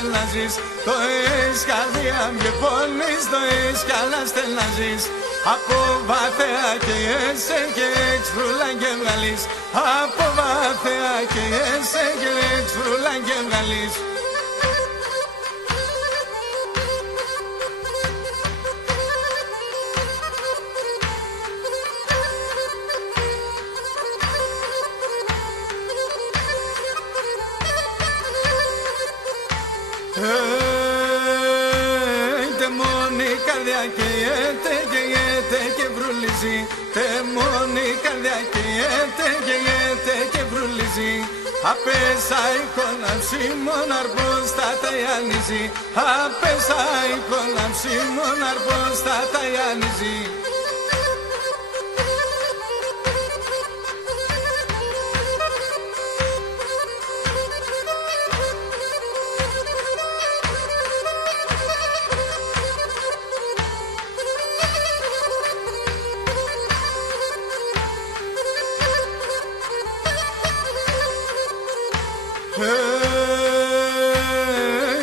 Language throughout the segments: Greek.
θέλ να ζεις. Το έχεις καρδιά και πόνεις, το έχεις κι άλλα θέλ να ζεις. Από βαθέα και έσαι και εξφρούλα και βγαλείς. Από βαθέα και έσαι και εξφρούλα και βγαλείς. Τε μόνη καρδιά καίγεται, καίγεται και βρουλίζει. Τε μόνη καρδιά καίγεται και βρουλίζει. Απέσα εικόνα ψήμων αρπός θα ταϊάνιζει. Απέσα εικόνα ψήμων αρπός θα ταϊάνιζει.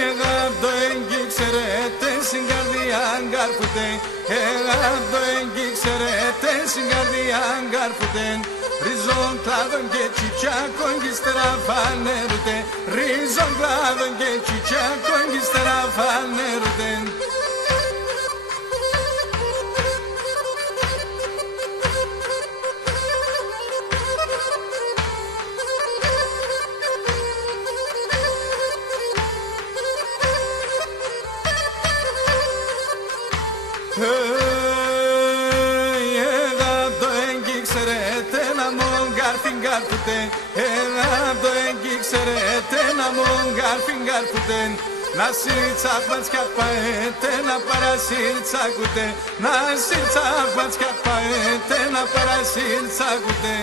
Εγάπτω έγκυ ξέρετε στην καρδιά γκάρφουτε. Εγάπτω έγκυ ξέρετε στην καρδιά γκάρφουτε. Ρίζον κλάδων και τσιτσάκων κι ύστερα φανέρουτε. Ρίζον κλάδων και τσιτσάκων κι ύστερα φανέρουτε. Εγάπτω έγκυ ξέρετε να μον γκάρφιν γκάρφουτε. Εγάπτω έγκυ ξέρετε να μον γκάρφιν γκάρφουτε. Να σιρτσάχμαντς κι απαέτε να παρασιρτσάκουτε. Να σιρτσάχμαντς κι απαέτε να παρασιρτσάκουτε.